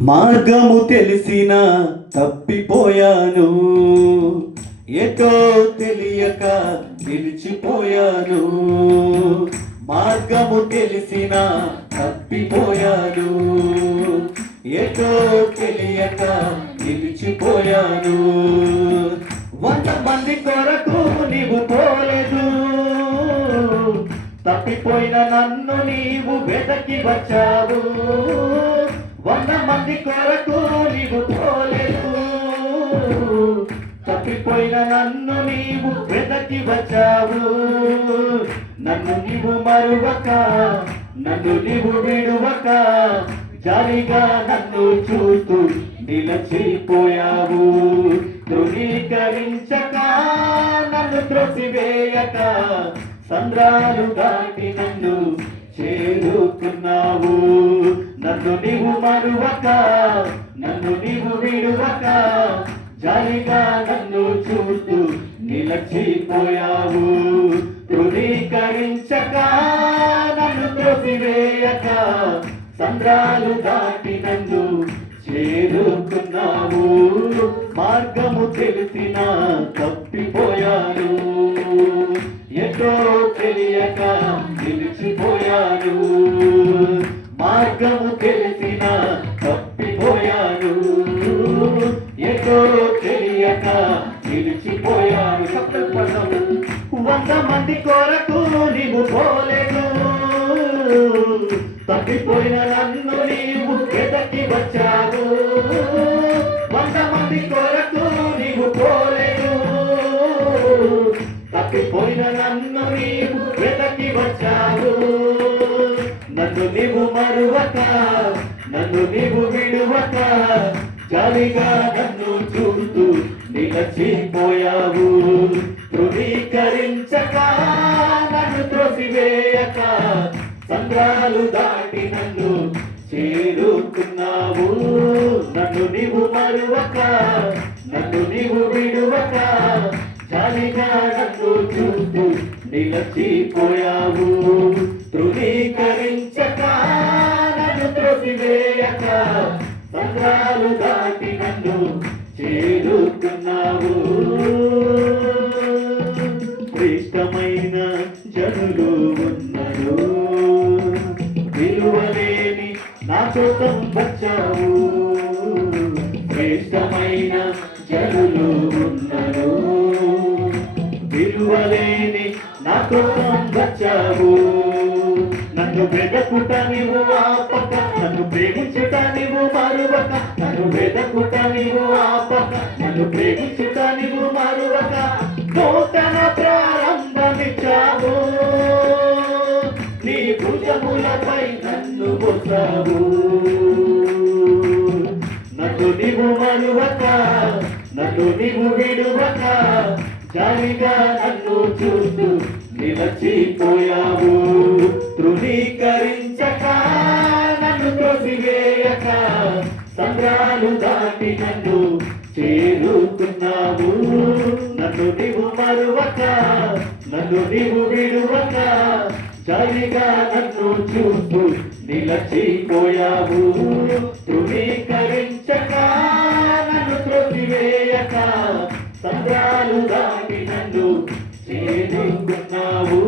మార్గము తెలిసిన తప్పిపోయాను, ఎటో తెలియక నిలిచిపోయాను. మార్గము తెలిసిన తప్పిపోయాను, ఎటో తెలియక నిలిచిపోయాను. 100 మంది కొరకు నీవు పోలేదు, తప్పిపోయిన నన్ను నీవు వెతకి వచ్చావు. 100 మంది కొరకు నీవు పోలేదు, తప్పిపోయిన నన్ను నీవు వెతకి వచ్చావు. నన్ను నీవు మరువక, నన్ను నీవు విడువక, జాలిగా నన్ను చూస్తూ నిలచిపోయావు. ధృవీకరించక, నన్ను త్రోసివేయక, సంద్రాలు దాటి నన్ను చేరుకున్నావు. నన్ను నీవు మరువక, నన్ను నీవు విడువక, జాలిగా నన్ను చూస్తూ నిలచిపోయావు. ధృవీకరించక, నన్ను త్రోసివేయక, సంద్రాలు దాటి నన్ను చేరుకున్నావు. మార్గము తెలిసిన తప్పిపోయాను, ఎటో తెలియక నిలిచిపోయాను. మార్గము తెలిసిన తప్పిపోయాను, ఎటో తెలియక నిలిచిపోయాను. 100 మంది కొరకు నీవు పోలేదు, తప్పిపోయిన నన్ను నీవు వెతకి వచ్చావు. 100 మంది కొరకు నీవు పోలేదు, తప్పిపోయిన నన్ను నీవు వెతకి వచ్చావు. నన్ను నీవు మరువక, నన్ను నీవు విడువక, జాలిగా నన్ను చూస్తూ నిలచిపోయావు. ధృవీకరించక, నన్ను త్రోసివేయక, సంద్రాలు దాటి నన్ను చేరుకున్నావు. నన్ను నీవు మరువక, నన్ను నీవు విడువక, జాలిగా నన్ను చూస్తూ నిలచిపోయావు. ధృవీకరించక, నన్ను త్రోసివేయక, సంద్రాలు దాటి నన్ను చేరుకున్నావు. ఇష్టమైన జనులు ఉన్నారు, విలువలేని నా కోసం వచ్చావు. శ్రేష్టమైన జనులు ఉన్నారు, విలువలేని నా కోసం వచ్చావు. నన్ను వెదకుట నీవు ఆపక, నన్ను ప్రేమించుట నీవు మరువక, నన్ను వెదకుట నీవు ఆపక, నన్ను ప్రేమించుట నీవు మరువక, నూతన ప్రారంభమిచ్చావు. నీ భుజములపై నన్ను మోసావు. నన్ను నీవు మరువక, నన్ను నీవు విడువక, జాలిగా నన్ను చూస్తూ నిలచిపోయావు. ధృవీకరించక, నన్ను త్రోసివేయక, సంద్రాలు దాటి నన్ను చేరుకున్నావు. నన్ను నీవు మరువక, నన్ను నీవు విడువక, జాలిగా నన్ను చూస్తూ నిలచిపోయావు. ధృవీకరించక, నన్ను త్రోసివేయక, సంద్రాలు దాటి నన్ను చేరుకున్నావు.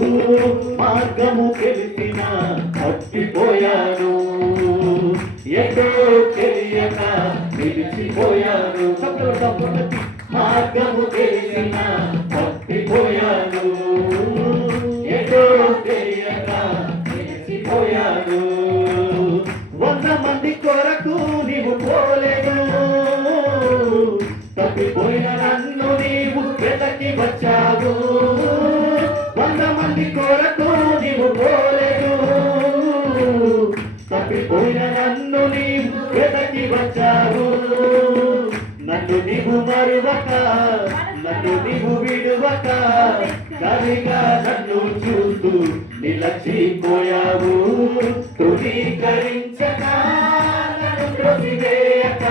మార్గము తెలిసిన తప్పిపోయాను, ఎటో తెలియక నిలిచిపోయాను. మార్గము తెలిసిన తప్పిపోయాను, ఎటో తెలియక నిలిచిపోయాను. 100 మంది కొరకు నీవు పోలేదు, తప్పిపోయిన నన్ను నీవు వెతకి వచ్చావు. 100 మంది కొరకు నీవు పోలేదు, తప్పిపోయిన నన్ను నీవు వెతకి వచ్చావు. నన్ను నీవు మరువక, నన్ను నీవు విడువక, జాలిగా నన్ను చూస్తూ నిలచిపోయావు. ధృవీకరించక, నన్ను త్రోసివేయక,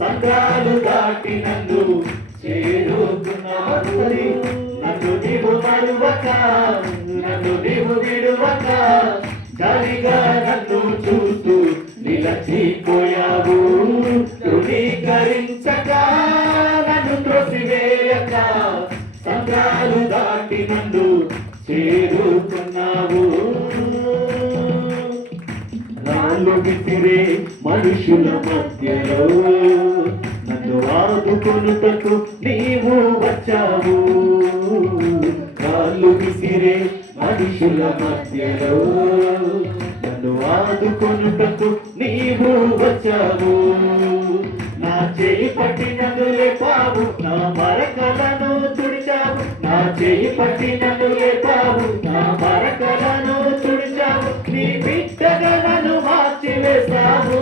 సంద్రాలు దాటి నన్ను చేరుకున్నావు. నన్ను నీవు మరువక, నన్ను నీవు విడువక, జాలిగా నన్ను చూస్తూ నిలచిపోయావు ధృవీకరించక నన్ను త్రోసివేయక సంద్రాలు దాటి నన్ను చేరుకున్నావు. రాళ్ళు విసిరే మనుషుల మధ్యలో నన్ను ఆదుకొనుటకు నీవు వచ్చావు. రాళ్ళు విసిరే మనుషుల మధ్యలో నన్ను ఆదుకొనుటకు నీవు వచ్చావు. నా చేయి పట్టి నన్ను లేపావు, నా మరకలను తుడిచావు. నా చేయి పట్టి నన్ను లేపావు, నా మరకలను తుడిచావు. నీ బిడ్డగా నన్ను మార్చివేశావు.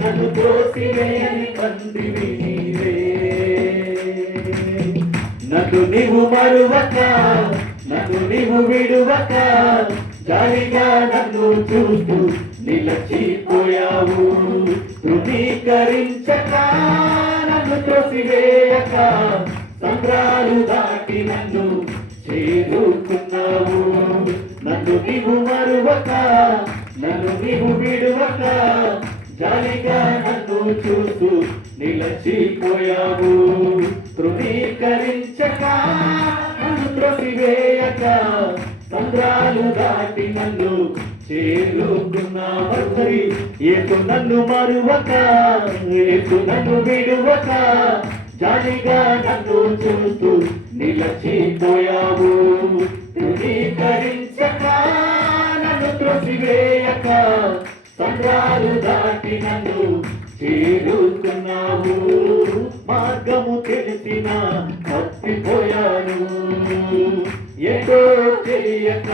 నన్ను త్రోసివేయని తండ్రివి నీవే. నన్ను నీవు మరువక, నన్ను నీవు విడువక, జాలిగా నన్ను చూస్తూ నిలచిపోయావు. ధృవీకరించక నన్ను త్రోసివేయక సంద్రాలు దాటి నన్ను చేరుకున్నావు. నన్ను నీవు మరువక, నన్ను నీవు విడువక, జాలిగా నన్ను చూస్తూ నిలచిపోయావు. ధృవీకరించక నన్ను త్రోసివేయక సంద్రాలు దాటి నన్ను చేరుకున్నావు. ఏసు నన్ను మరువక, ఏసు నన్ను విడువక, జాలిగా నన్ను చూస్తూ నిలచిపోయావు. ధృవీకరించక నన్ను త్రోసివేయక సంద్రాలు దాటి నన్ను చేరుకున్నావు. మార్గము తెలిసిన తప్పిపోయాను, ఎటో తెలియక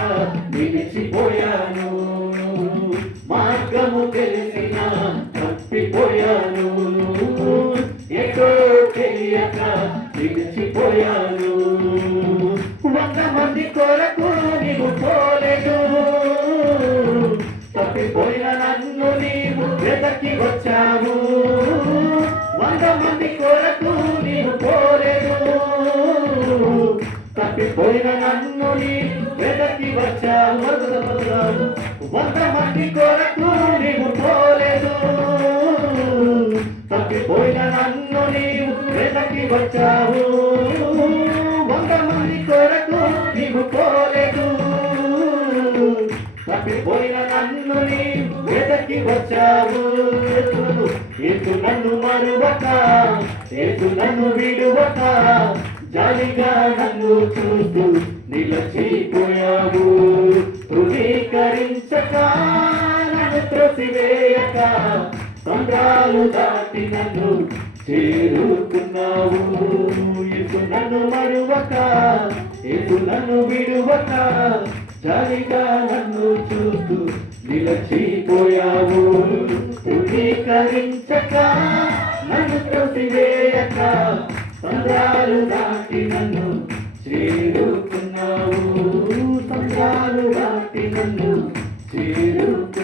నిలిచిపోయాను. మార్గము తెలిసిన తప్పిపోయాను, ఎటో తెలియక నిలిచిపోయాను. 100 మంది కొరకు నీవు పోలేదు, తప్పిపోయిన నన్ను నీవు వెతకి వచ్చావు. 100 మంది కొరకు నీవు పోలేదు, తప్పిపోయిన నన్ను నీవు వెతకి వచ్చావు. 100 మంది కొరకు నీవు పోలేదు, తప్పిపోయిన నన్ను నీవు వెతకి వచ్చావు. 100 మంది కొరకు నీవు పోలేదు, తప్పిపోయిన నన్ను నీవు వెతకి వచ్చావు. ఏసు నన్ను మరువక, ఏసు నన్ను విడువక, జాలిగా నన్ను చూస్తూ నిలచిపోయావు. ధృవీకరించక నన్ను త్రోసివేయక సంద్రాలు దాటి నన్ను చేరుకున్నావు. ఏసు నన్ను మరువక, ఏసు నన్ను విడువక, జాలిగా నన్ను చూస్తూ నిలచిపోయావు. ధృవీకరించక నన్ను త్రోసివేయక సంద్రాలు దాటి నన్ను చేరుకున్నావు. సంద్రాలు దాటి నన్ను చేరుకున్నావు.